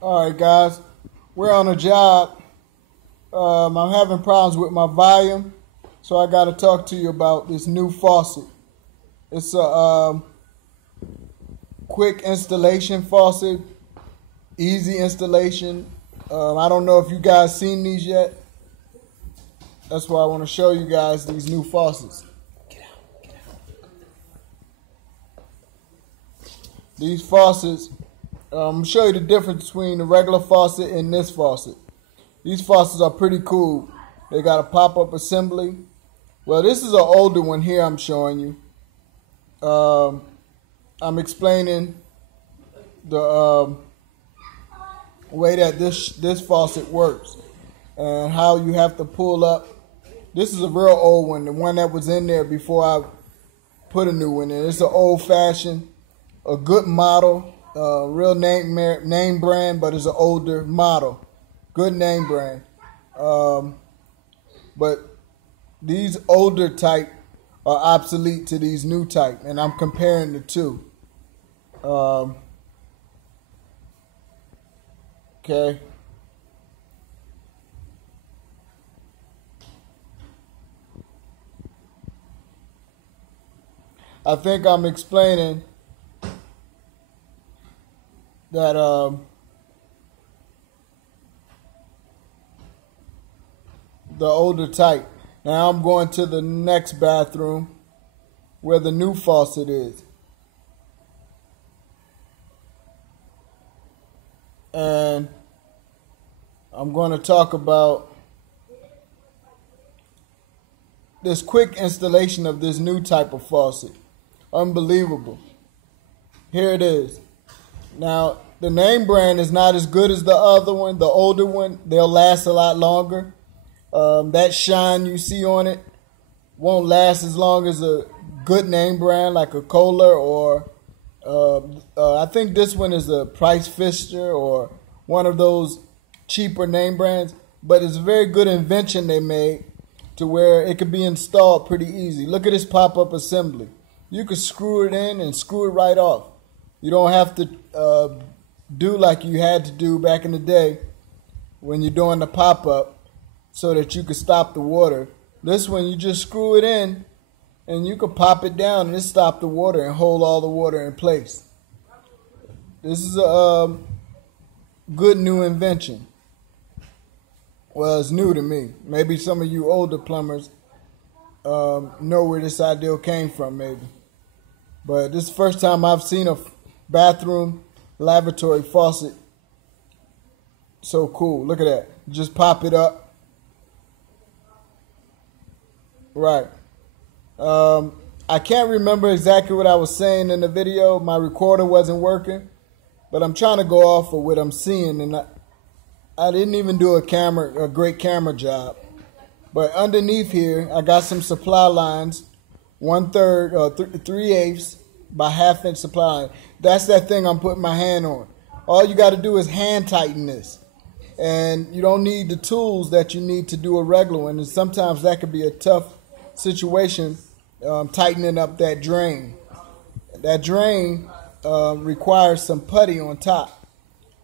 All right, guys, we're on a job. I'm having problems with my volume, so I got to talk to you about this new faucet. It's a quick installation faucet, easy installation. I don't know if you guys seen these yet. That's why I want to show you guys these new faucets. These faucets, I'm going to show you the difference between the regular faucet and this faucet. These faucets are pretty cool. They got a pop-up assembly. Well, this is an older one here I'm showing you. I'm explaining the way that this faucet works and how you have to pull up. This is a real old one, the one that was in there before I put a new one in. It's an old-fashioned, a good model, real name brand, but it's an older model. Good name brand. But these older type are obsolete to these new type, and I'm comparing the two. Okay. I think I'm explaining that the older type. Now I'm going to the next bathroom where the new faucet is. And I'm going to talk about this quick installation of this new type of faucet. Unbelievable. Here it is. Now, the name brand is not as good as the other one, the older one. They'll last a lot longer. That shine you see on it won't last as long as a good name brand like a Kohler or I think this one is a Price Pfister or one of those cheaper name brands. But it's a very good invention they made to where it could be installed pretty easy. Look at this pop-up assembly. You could screw it in and screw it right off. You don't have to do like you had to do back in the day when you're doing the pop-up so that you could stop the water. This one, you just screw it in and you could pop it down and it stop the water and hold all the water in place. This is a good new invention. Well, it's new to me. Maybe some of you older plumbers know where this idea came from, maybe. But this is the first time I've seen a bathroom lavatory faucet so cool. Look at that. Just pop it up. Right. I can't remember exactly what I was saying in the video. My recorder wasn't working. But I'm trying to go off of what I'm seeing. And I didn't even do a great camera job. But underneath here, I got some supply lines. 1/3 or 3/8 by 1/2 inch supply line. That's that thing I'm putting my hand on. All you got to do is hand tighten this. And you don't need the tools that you need to do a regular one. And sometimes that could be a tough situation, tightening up that drain. That drain requires some putty on top.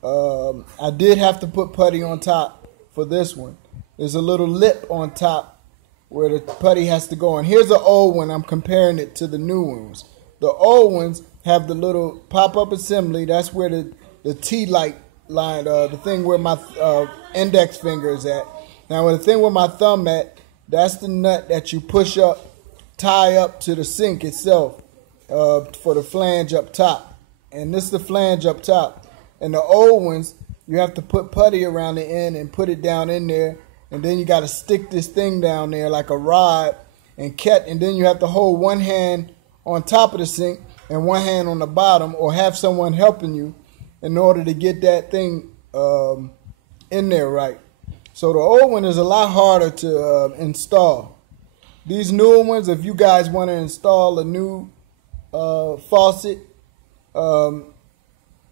I did have to put putty on top for this one. There's a little lip on top where the putty has to go. And here's an old one. I'm comparing it to the new ones. The old ones have the little pop-up assembly. That's where the T-light line, the thing where my index finger is at. Now, the thing where my thumb at, that's the nut that you push up, tie up to the sink itself for the flange up top. And this is the flange up top. And the old ones, you have to put putty around the end and put it down in there. And then you got to stick this thing down there like a rod and then you have to hold one hand on top of the sink and one hand on the bottom, or have someone helping you in order to get that thing in there right. So the old one is a lot harder to install. These newer ones, if you guys want to install a new faucet,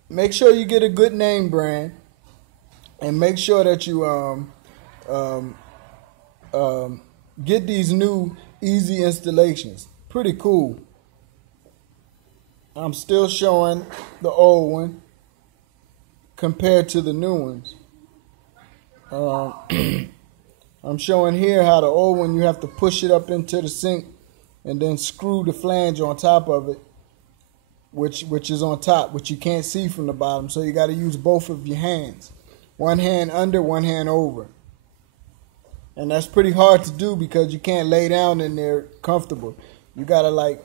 make sure you get a good name brand, and make sure that you get these new easy installations. Pretty cool. I'm still showing the old one. compared to the new ones. I'm showing here how the old one, you have to push it up into the sink and then screw the flange on top of it, which is on top, which you can't see from the bottom. So you got to use both of your hands. One hand under, one hand over. And that's pretty hard to do because you can't lay down in there comfortable. You got to like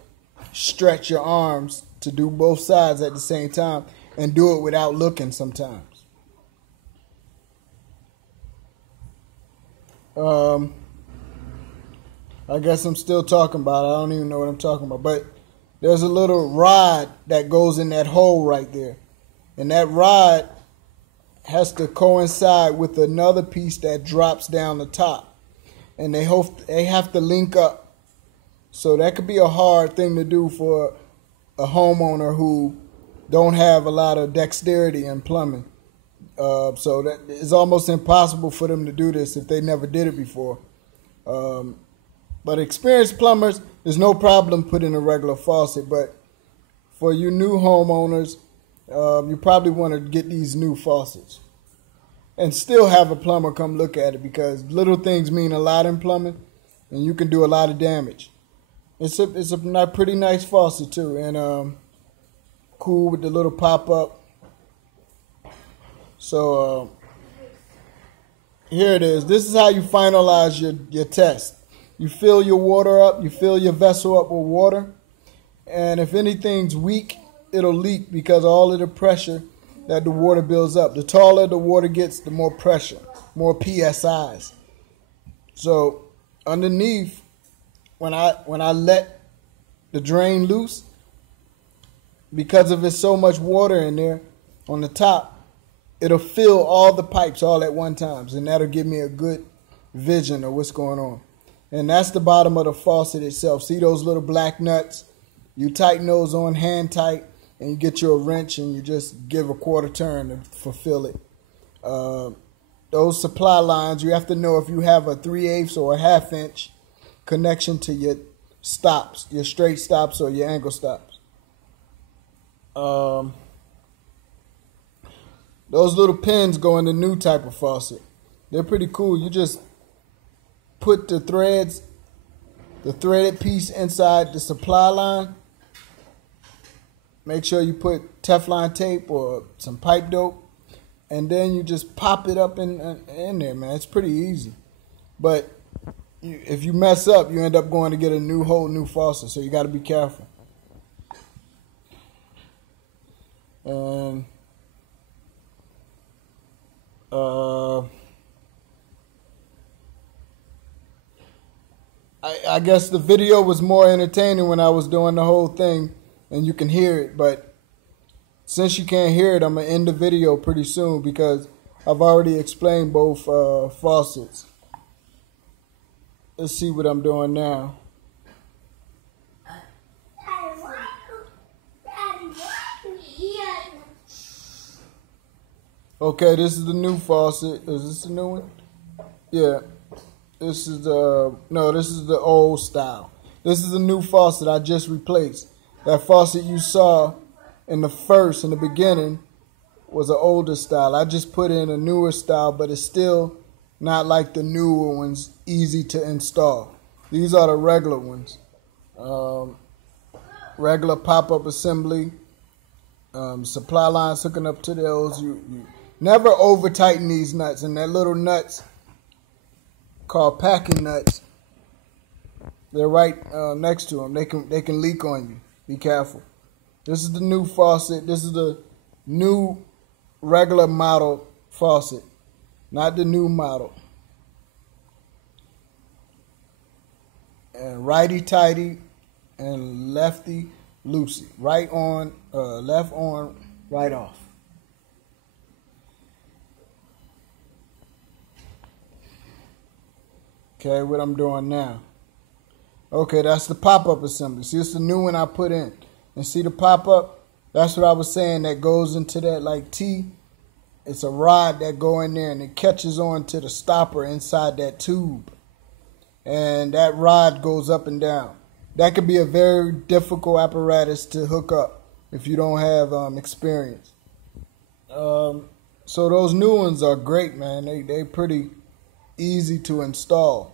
stretch your arms to do both sides at the same time and do it without looking sometimes. I guess I'm still talking about it. I don't even know what I'm talking about. But there's a little rod that goes in that hole right there. And that rod has to coincide with another piece that drops down the top. And they have to link up. So that could be a hard thing to do for a homeowner who don't have a lot of dexterity in plumbing. So that it's almost impossible for them to do this if they never did it before. But experienced plumbers, there's no problem putting a regular faucet. But for you new homeowners, you probably want to get these new faucets and still have a plumber come look at it, because little things mean a lot in plumbing, and you can do a lot of damage. It's a pretty nice faucet too, and cool with the little pop up. So here it is. This is how you finalize your test. You fill your water up, you fill your vessel up with water, and if anything's weak, it'll leak because of all of the pressure that the water builds up. The taller the water gets, the more pressure, more PSIs. So underneath, when I let the drain loose, because of it's so much water in there on the top, it'll fill all the pipes all at one time, and that'll give me a good vision of what's going on. And that's the bottom of the faucet itself. See those little black nuts? You tighten those on hand tight, and you get you a wrench and you just give a quarter turn to fulfill it. Those supply lines, you have to know if you have a 3/8 or a 1/2 inch connection to your stops, your straight stops or your angle stops. Those little pins go in the new type of faucet. They're pretty cool. You just put the threaded piece inside the supply line. Make sure you put Teflon tape or some pipe dope, and then you just pop it up in there, man. It's pretty easy. But if you mess up, you end up going to get a whole new faucet, so you got to be careful. And I guess the video was more entertaining when I was doing the whole thing and you can hear it, but since you can't hear it, I'm going to end the video pretty soon because I've already explained both faucets. Let's see what I'm doing now. Okay, this is the new faucet. Is this the new one? Yeah. This is this is the old style. This is the new faucet I just replaced. That faucet you saw in the beginning was an older style. I just put in a newer style, but it's still not like the newer ones, easy to install. These are the regular ones. Regular pop-up assembly. Supply lines hooking up to those. You never over tighten these nuts, and that little nuts called packing nuts, they're right next to them. They can leak on you. Be careful. This is the new faucet. This is the new regular model faucet, not the new model. And righty tighty and lefty loosey. Right on, left on, right off. Okay, what I'm doing now. Okay, that's the pop-up assembly. See, it's the new one I put in. And see the pop-up? That's what I was saying, that goes into that like T. It's a rod that go in there and it catches on to the stopper inside that tube. And that rod goes up and down. That could be a very difficult apparatus to hook up if you don't have experience. So those new ones are great, man. They pretty easy to install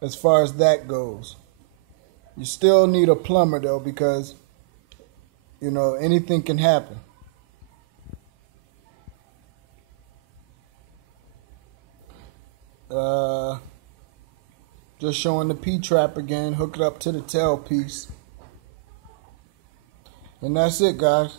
as far as that goes. You still need a plumber though, because you know anything can happen. Just showing the P-trap again, hook it up to the tailpiece. And that's it, guys.